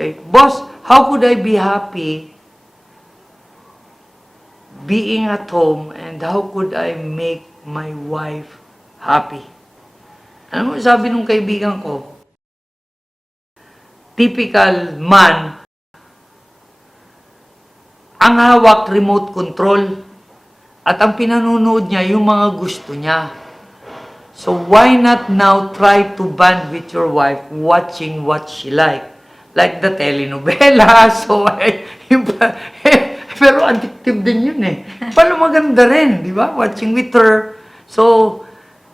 Okay, boss, how could I be happy being at home and how could I make my wife happy? Ano mo sabi nung kaibigan ko? Typical man, ang hawak remote control at ang pinanonood niya yung mga gusto niya. So why not now try to bond with your wife watching what she like the telenovela. So pero addictive din yun eh. Paano maganda rin, di ba? Watching with her. So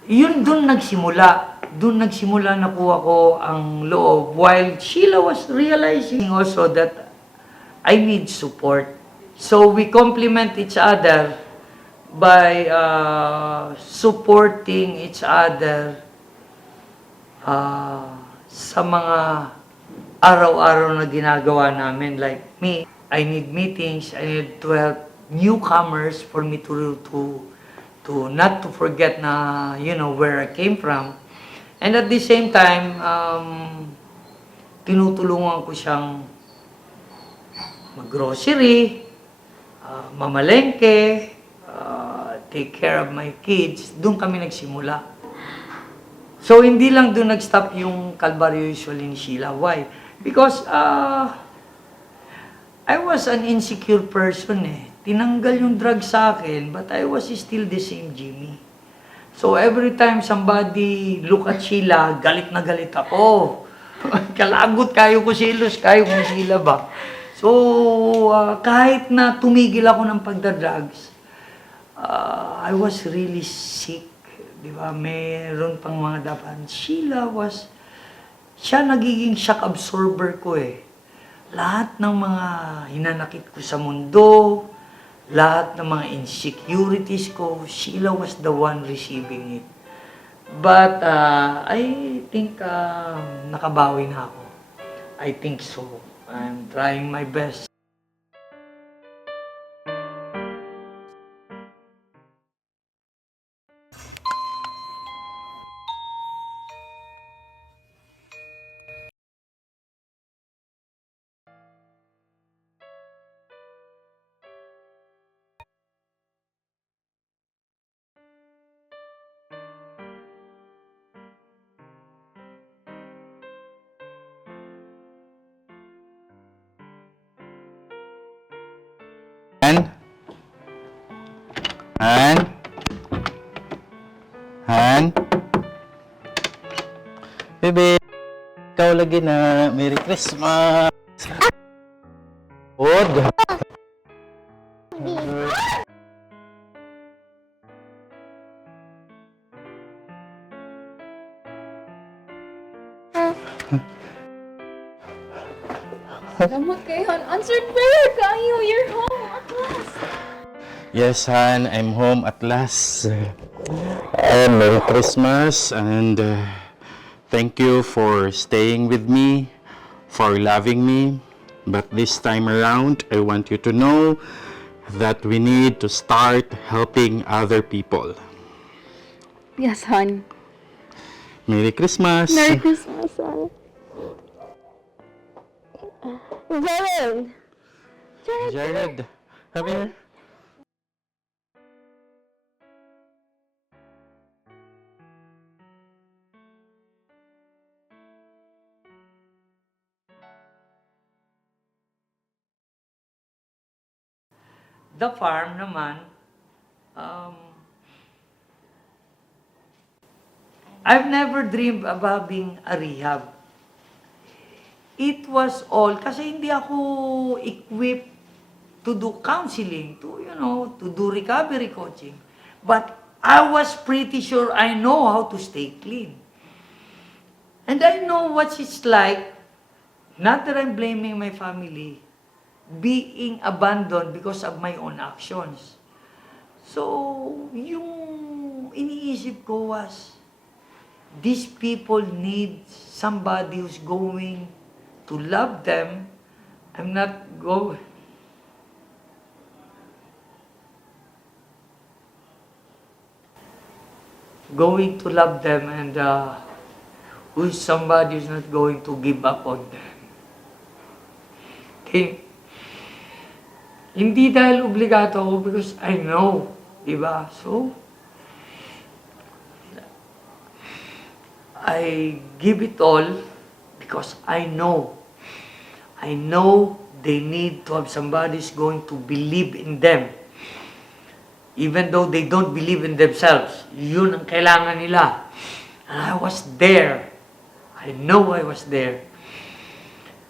yun dun nagsimula. Dun nagsimula nakuha ko ang loob while Sheila was realizing also that I need support. So we complement each other by supporting each other sa mga araw-araw na ginagawa namin. Like me, I need meetings, I need to help newcomers for me to not to forget na, you know, where I came from. And at the same time, tinutulungan ko siyang mag-grocery, mamalengke, take care of my kids. Doon kami nagsimula. So, hindi lang doon nag-stop yung kalbaryo usually ni Sheila. Why? Because I was an insecure person eh. Tinanggal yung drug sa akin, but I was still the same Jimmy. So, every time somebody look at Sheila, galit na galit ako. Kalagot, kayo ko silos, kayo ko Sheila ba? So, kahit na tumigil ako ng pagdadrugs, I was really sick. Di ba? Meron pang mga dapan. Siya nagiging shock absorber ko eh. Lahat ng mga hinanakit ko sa mundo, lahat ng mga insecurities ko, Sheila was the one receiving it. But I think nakabawi na ako. I think so. I'm trying my best. Han? Han? Han? Bebe, ikaw lagi na. Merry Christmas! Od! Salamat kayo. Answered prayer kayo. You're home at last. Yes, Han, I'm home at last. Merry Christmas and thank you for staying with me, for loving me. But this time around, I want you to know that we need to start helping other people. Yes, hon. Merry Christmas! Merry Christmas, hon. Jared! Jared, come here. The farm naman, I've never dreamed of having a rehab. It was all, kasi hindi ako equipped to do counseling, to do recovery coaching. But I was pretty sure I know how to stay clean. And I know what it's like, not that I'm blaming my family, being abandoned because of my own actions. So, yung iniisip ko was, these people need somebody who's going to love them. I'm not going to love them and who's somebody who's not going to give up on them. Okay? Hindi dahil obligado ako because I know. Diba? So, I give it all because I know. I know they need to have somebody who's going to believe in them. Even though they don't believe in themselves. Yun ang kailangan nila. And I was there. I know I was there.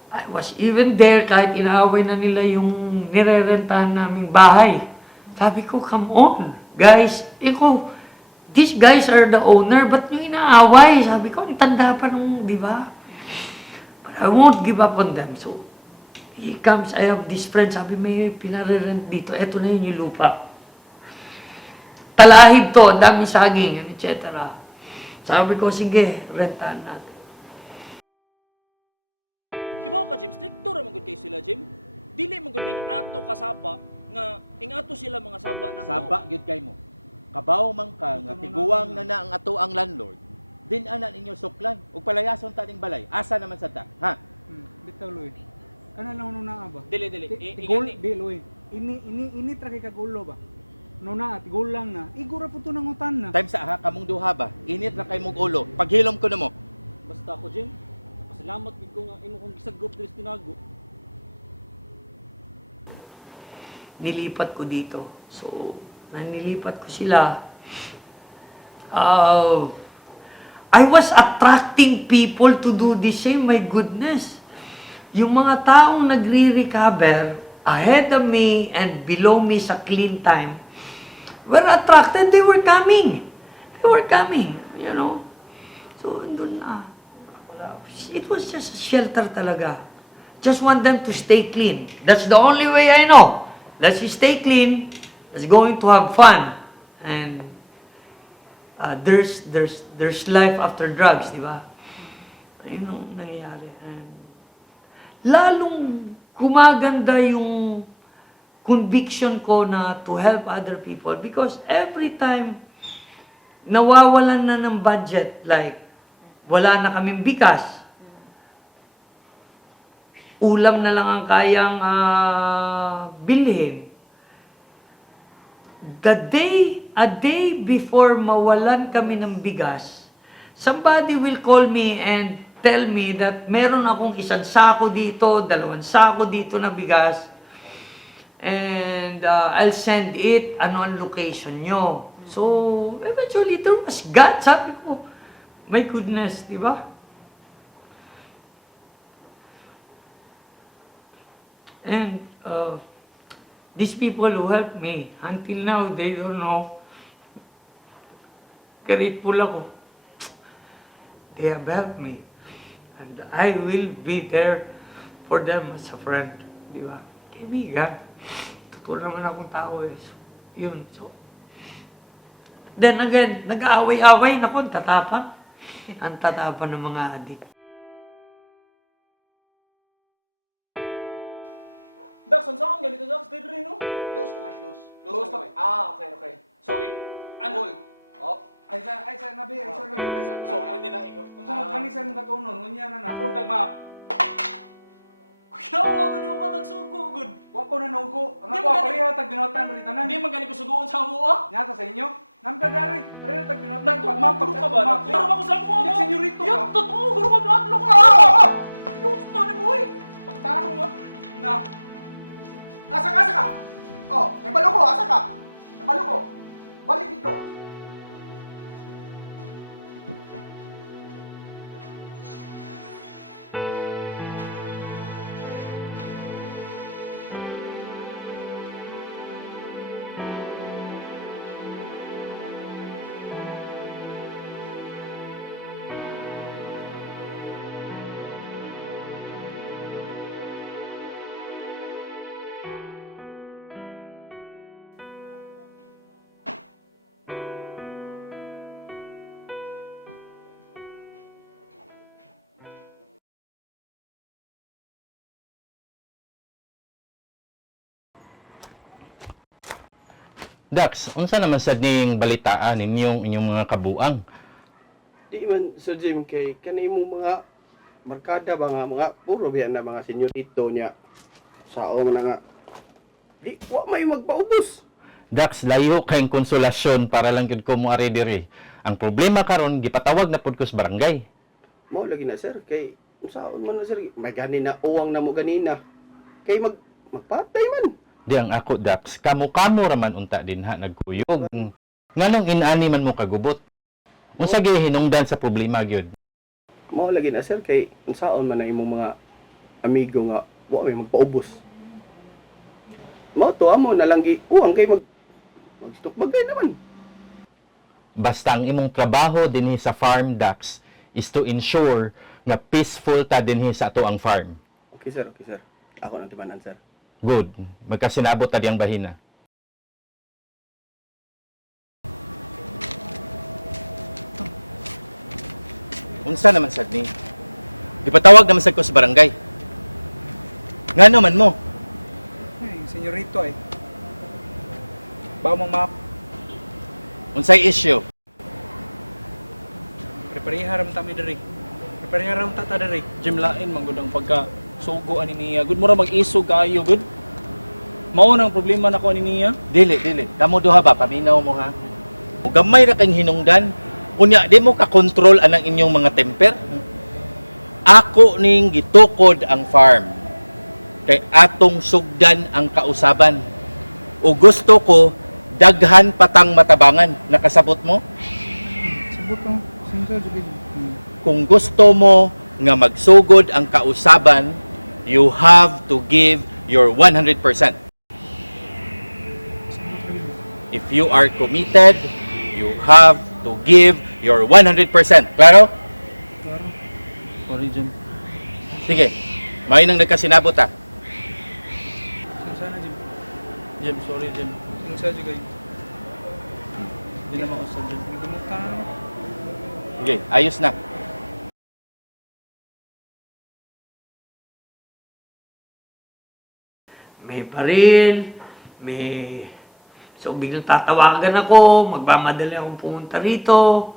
I was even there kahit inaaway na nila yung nirerentahan naming bahay. Sabi ko, come on, guys. These guys are the owner, ba't nyo inaaway? Sabi ko, ang tanda pa nung, di ba? But I won't give up on them. So, he comes, I have this friend, sabi, may pinarerent dito. Eto na yun yung lupa. Talahib to, ang dami saging, etc. Sabi ko, sige, rentahan natin. Kibaw ka, Jim, stricto raman gud kay sila, Jim. Dili man gud ning ato kasaba nga ingato sila mga saba na Saba gyud kay mo. Kabaw man ka nga tiguwang na ang ato ang landlord. Din ana ninyo suklan ug palayason ta ning balay. Asa naman sa ta? Ha? Bitaw loy. Ana lang nuna ba? Dili. Tigol di loy. Ini tra kay kagulo ba? Nuna tigol lang na. Igura po to nang utan na. Time sa ha kamong duha ba? Init na kay mong ulo. Paghilom ko nimo. Basta ako, Jim. Salamat gid ko nga imo kong gisagop diri sa tinago. Nilipat ko dito. So, nilipat ko sila. I was attracting people to do the same. My goodness. Yung mga taong nagre-recover ahead of me and below me sa clean time were attracted. They were coming. You know. So, andun na. It was just a shelter talaga. Just want them to stay clean. That's the only way I know. Let's stay clean. Let's going to have fun. And there's life after drugs, di ba? Ayun ang nangyayari. And lalong gumaganda yung conviction ko na to help other people because every time nawawalan na ng budget, like wala na kaming bigas, ulam na lang ang kayang bilhin. A day before mawalan kami ng bigas, somebody will call me and tell me that meron akong 1 sako dito, 2 sako dito na bigas, and I'll send it, ano ang location nyo. So, eventually, there was God. Sabi ko, my goodness, di ba? And these people who helped me, until now, they don't know. Grateful ako. They have helped me. And I will be there for them as a friend. Di ba? Kaibigan. Totoo naman akong tao eh. So, yun. So, then again, nag-aaway-aaway. Naku, ang tatapang. Ang tatapang ng mga adik. Dax, saan ganito, Dax? Dito rin, no? Close naman, close. Close naman. Okay. So, ano? Up. Ay sa nabi. So, pwede na ikaw. Unsa kani sa mga tunon unya na na. Kung nagma... Kuya, wag ko ka nagsugo, good. Wa ko na naugo. Ang Di ako ba gani- pareha tag binotan ri tanan. Hindi man gani ko suguon sa mo, ah. Nyata sa inyo. Nam ka dari. Pareha tag binotan Nagtuturo ka ba? Nagtuturo ako sa mo, Hindi senyorito Yan, ka. totoo. Pero ka na-adlo ka. Gusto ni mo, eh. Pagtaro nga. Na Asa ka? Oh, may balo ko, asa ka? May balo ko. Balik dito. Dax, unsa naman sad ning balitaan inyong mga kabuang? Di man Sir Jim kay kanimo mga markada ba nga mga puro biya na mga senyorito niya. sao man na nga. Di, wa may magpaubos. Dax, layo kayong konsolasyon para lang yun ko mo ari diri. Ang problema karon gipatawag na pud ko sa barangay. Mao lagi na sir kay saon man na sir. May ganina uwang na mo ganina. Kay magpatay man. Di ang ako, Dax, kamo-kamo raman unta din ha, nagkuyog. Nganong inani man mo kagubot? Unsa gyud hinungdan sa problema gyud? Mao lagi na sir kay saon man na imong mga amigo nga wa may magpaubos. Mao to amo na lang gi uwang kay magstok bagay naman. Basta ang imong trabaho dinhi sa farm, Dax, is to ensure nga peaceful ta dinhi sa ato ang farm. Okay sir, okay sir. Ako nang timanan sir. Good. Magkasinabot ta diyang bahina. Unsa naman sad ni? Ipatawag naman sad ko sa barangay. Ngano man mo? Ay, senyorito ay. Bawa mong map. Unsay issue? Prepariha ram ta mi diri. Prepariha ram ta diri. Jim, lain man gud ang pagka sugo ani niya. Good mura mag-isog kaayo, good. Mao nang problema nako ani niya. Dili. Kamo duha ba paminaw mo ha? Ug gamay ra kang hinungdan. Unya di mo ka control anang inyong mga temper. Ako ning gitukod ang farm. Kay atong sugdan ang kausaban. O gusto ko daghan patang matabangan. Nakasabot mo? Sabot mo. Sinsa jud. Kung gusto mo nga magsugod ang kausaban, you have to give your 100%. If you are committed, you have to give your 100%. Klaro? Klaro. Sorry, Jim. Sige. May nang nagkasinabot ha. Sinsa na jud. Jim, sorry, Jim. Sinsa jud kay. Di na mausad, Jim. Nagumutan na. Sige, ayos na. May baril, may... So, biglang tatawagan ako, magmamadali akong pumunta rito.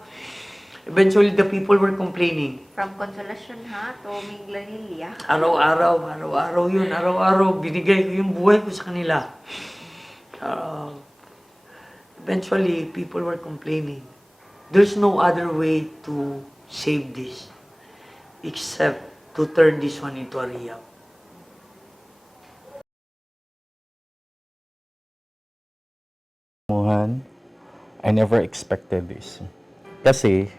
Eventually, the people were complaining. From Consolacion ha, to Minglanilla. Araw-araw yun, araw-araw, binigay ko yung buhay ko sa kanila. Eventually, people were complaining. There's no other way to save this except to turn this one into a rehab. Muhan, I never expected this. Kasi,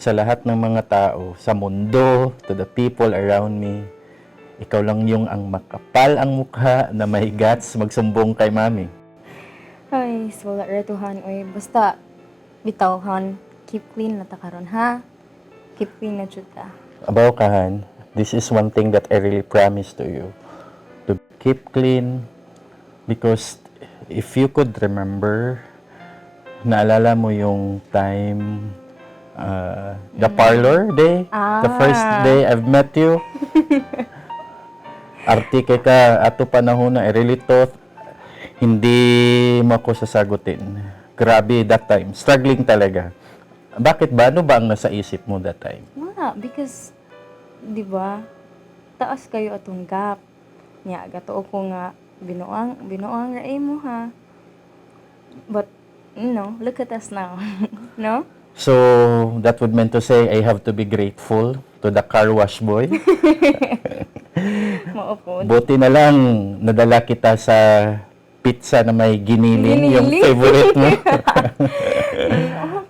sa lahat ng mga tao, sa mundo, to the people around me, ikaw lang yung ang makapal ang mukha na may guts magsumbong kay mami. Ay, wala retuhan. Oy, basta, bitawhan. Keep clean na ta karon ha. Keep clean na jud ta. Abaw kahan, this is one thing that I really promise to you. To keep clean, because if you could remember, naalala mo yung time, the parlor day, the first day I've met you. Artike ka, ato panahon na, I really thought, hindi mo ako sasagutin. Grabe that time, struggling talaga. Bakit ba? Ano ba ang nasa isip mo that time? Wala, because, di ba, taas kayo atong gap. Nya, gato ko nga, binuang ra mo ha. But, look at us now. No? So, that would mean to say I have to be grateful to the car wash boy. Maupod. Buti na lang nadala kita sa pizza na may giniling, yung Giniling? favorite mo.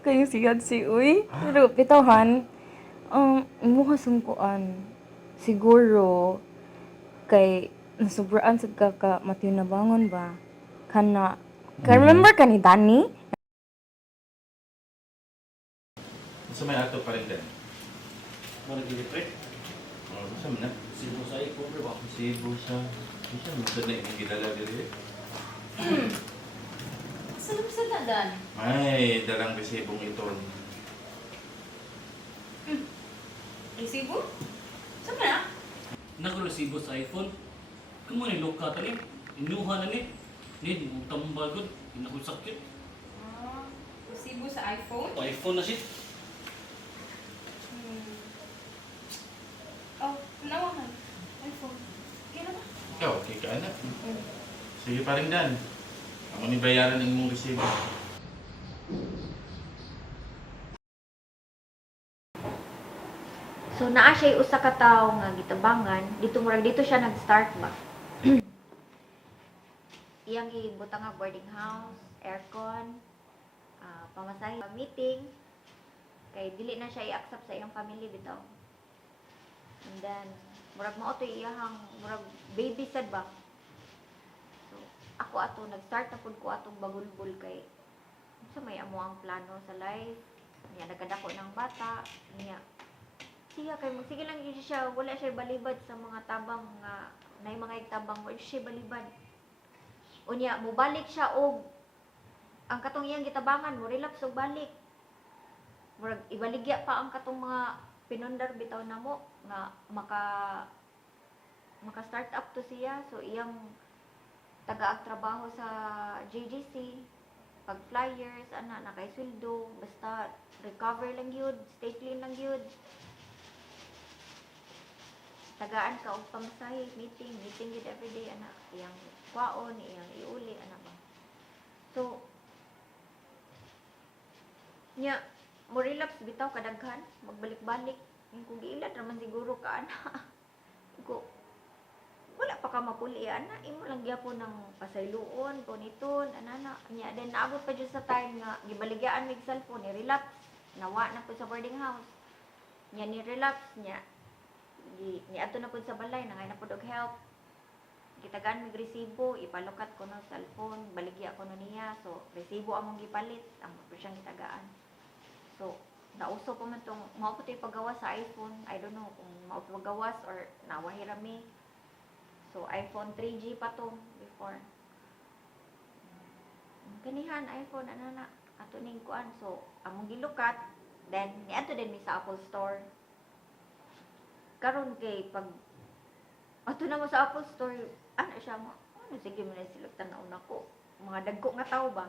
Kayo sigad si Uy. Pero, bitahan, mukha sungkuan. Siguro, kay, nasubraan sa kaka matinabangon ba? Kana, remember ka ni Danny? Gusto may ato pa rin din. Malagili, pre. Gusto mo na? Sibo sa iko, pre, ba? Sibo sa... Gusto mo na yung gilala dito? Salap sa Dan. Ay, dalang resibong ito. Resibo? Saan na? Nag-resibo sa iPhone. Kamu ni loka tani. Inuha na ni. Ni utang bagod. Nakusakit. Resibo sa iPhone? iPhone na siya. Oh, nawahan. iPhone. Yan na. Okay ka na. Sige pa rin Dan. Ako ni bayaran ng mong resibo. So naa siya usa ka tawo nga gitabangan, dito murag dito siya nag-start ba. Iyang gibutang nga boarding house, aircon, pamasahe, meeting, kay dili na siya i-accept sa iyang family bitaw. And then murag mao to iyang murag baby sad ba. So ako ato nag-start na pud ko atong bagulbol kay sa may amo ang plano sa life. Niya nagkadako ng bata, niya siya kay sige lang yun siya, wala siya balibad sa mga tabang nga nay mga tabang wala siya balibad. Unya mobalik siya og ang katong iyang gitabangan mo relapse og balik. Murag ibaligya pa ang katong mga pinundar bitaw namo nga maka start up to siya, so iyang taga trabaho sa JGC pag flyers ana na kay sweldo basta recover lang yun, stay clean lang yun. Tagaan ka og pamasahe, meeting yun everyday ana iyang kwaon, iyang iuli ana ba. So nya mo relapse bitaw kadaghan, magbalik-balik kung giilad raman siguro ka ana. Ko wala pa ka mapuli ana, imo lang gyapon ng pasayloon, puniton ana nya then naabot pa jud sa time nga gibaligyaan mig cellphone, ni relapse, nawa na po sa boarding house. Nya ni relapse nya ni adto na pud sa balay nangay na pud og help, gitagaan mig resibo, ipalukat ko no cellphone, baligya ko no niya, so resibo among gipalit ang pud siyang gitagaan. So nauso pa man tong mao pa to'y paggawas sa iPhone, I don't know kung mao pa paggawas or nawahirami. So iPhone 3G pa to before, kanihan iPhone ana ato ning kuan, so among gilukat, then ni adto din mi sa Apple Store. Karon kay pag ato na mo sa Apple Store, ano siya mo, ano sige mo na silog tanaw nako, mga dagko nga tao ba.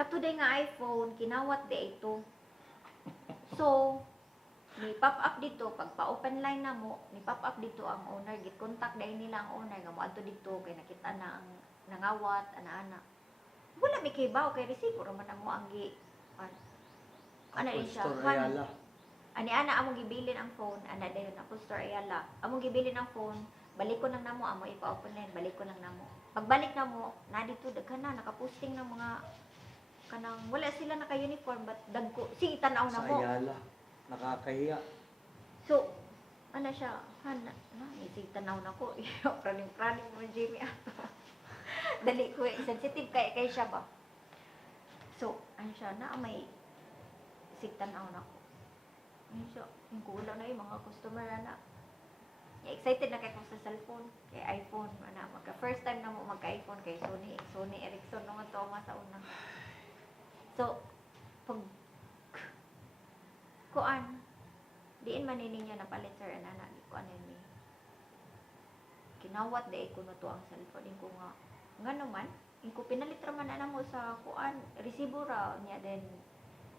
Katuday nga iPhone, kinawat di ito. So, ni pop up dito, pag pa-open line na mo, ni pop up dito ang owner, git contact dahil nila ang owner, nga mo adto dito, kay nakita na ang nangawat, ana-ana. Wala may kibaw, kay resibo raman ang mo ang gi, ano rin siya, ani ana among gibilin ang phone, ana dayon Apple Store Ayala. Among gibilin ang phone, balik ko nang namo amo ipa-open line, balik ko nang namo. Pagbalik namo, na dito daghan na naka-posting ng mga kanang wala sila naka-uniform but dagko sige tan-aw na mo. Sa Ayala, nakakahiya. So, ano siya, hana, sige tan-aw na ko. Praning mo Jimmy ato. Dali ko sensitive kay siya ba. So, ano siya na may sig tan-aw na ko. So, yung kulang na yung mga customer na excited na kayo sa cellphone, kay iPhone na magka first time na mo magka-iPhone kay Sony Ericsson naman to sa una. So pag kuan diin man niya napalit sir ana kuan ni kinawat dai ko no to ang cellphone din ko nga ngano man ko pinalit ra man ana mo sa kuan resibo ra niya then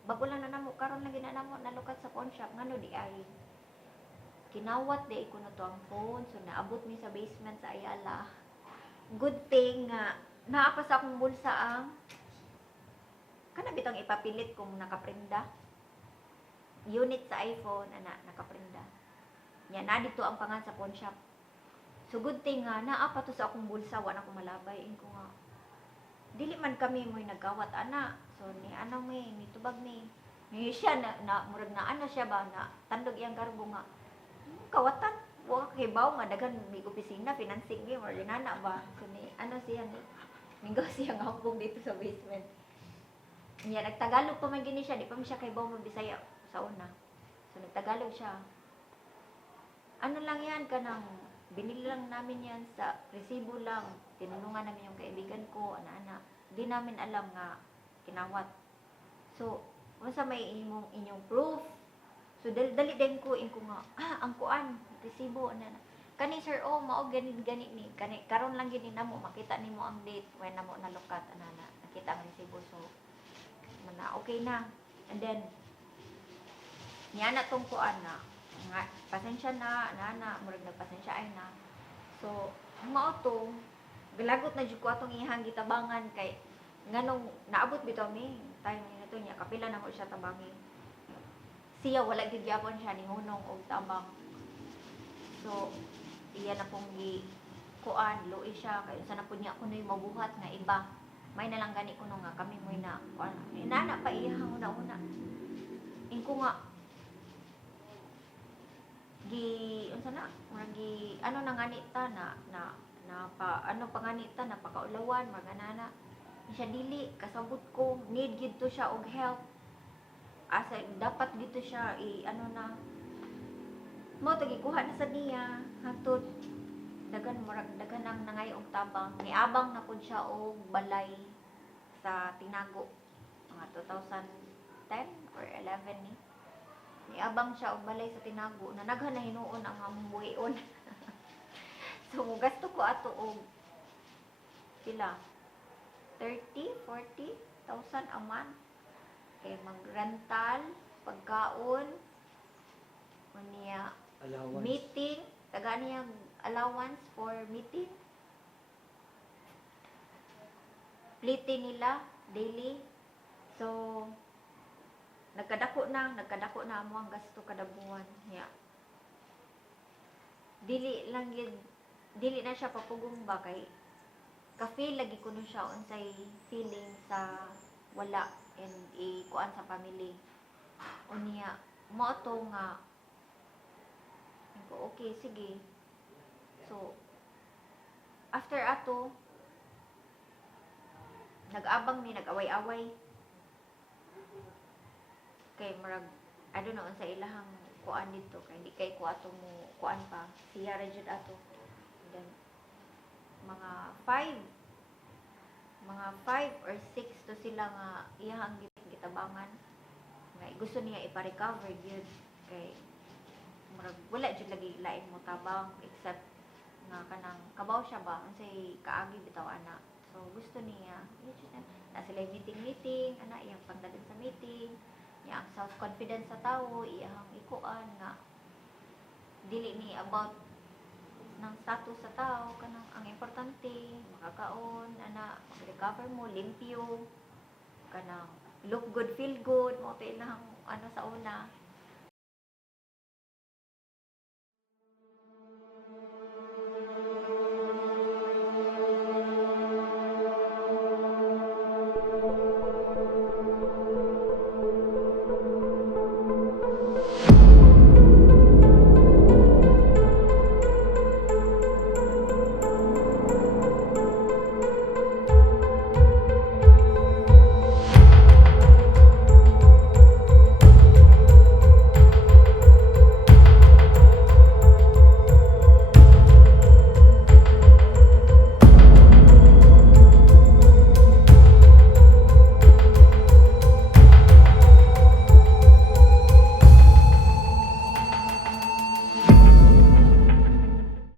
bago lang na namo karon lang gina namo nalukat sa pawn shop ngano di ay kinawat di ko na to ang phone, so naabot mi sa basement sa Ayala. Good thing nga naa pa sa akong bulsa ang kana bitang ipapilit kung nakaprinda unit sa iPhone ana nakaprinda nya na dito ang pangan sa pawn shop. So good thing nga naa pa to sa akong bulsa, wa na ko malabay ko nga dili man kami mo'y nagkawat ana. So ni ano may nitubag ni siya na murag na ana siya ba na tandog iyang garbo nga kawatan wa kay baw nga daghan may opisina financing game or dinana ba. So ni ano siya ni mingaw siya nga hubog dito sa basement niya. Nagtagalog pa man gini siya, di pa man siya kay baw mo Bisaya sa una. So nagtagalog siya, ano lang yan kanang binili lang namin yan sa resibo lang, tinulungan namin yung kaibigan ko ana-ana, di namin alam nga kinawat. So unsa may inyong proof. So dali din ko nga ang kuan resibo na kani sir mao gani ni kani karon lang gini namo makita nimo ang date when namo nalukat ana nakita ang resibo. So na okay na. And then niya na tong kuan na nga pasensya na murag nagpasensya ay na. So mao to galagot na jud ko atong ihang gitabangan kay nganong naabot bitaw mi time ni nato niya kapila na mo siya tabangi. Siya wala gyud gyapon siya ningunong og tabang. So iya na pong kuan luoy siya kay unsa na pud niya kunoy mabuhat nga iba. May na lang gani kuno nga kami mo na kuan inana pa iyang una-una. Ingko nga unsa na magi ano na nganita na pa ano panganita na pakaulawan maganana siya dili kasabot ko need gid to siya og help asa dapat dito siya ano na mo tagikuha na sa niya hatod dagan ang nangay og tabang niabang na pud siya og balay sa Tinago mga 2010 or 11 ni niabang siya og balay sa Tinago na naghan na hinuon ang amuon. So gasto ko ato og pila 30-40,000 a month kay mag-rental, pagkaon, unya meeting, taga niya allowance for meeting. Plite nila daily. So nagkadako na amo ang gasto kada buwan niya. Dili na siya papugong ba kay ka-feel lagi kuno siya unsay feeling sa wala and kuan sa family. Unya mo to nga ko okay sige. So after ato nag-abang mi nag-away-away kay marag I don't know unsa ilahang kuan dito kay di kay ko ato mo kuan pa siya ra jud ato. Then mga 5 or 6 to sila nga iyang gitabangan nga gusto niya ipa-recover gyud kay murag wala jud lagi lain mo tabang except nga kanang kabaw siya ba unsay kaagi bitaw ana. So gusto niya na sila meeting ana iyang pagdagan sa meeting niya ang self confidence sa tawo iyang ikuan nga dili ni about ng status sa tao kanang ang importante makakaon ana mag-recover mo limpyo kanang look good feel good mo to ilang ano sa una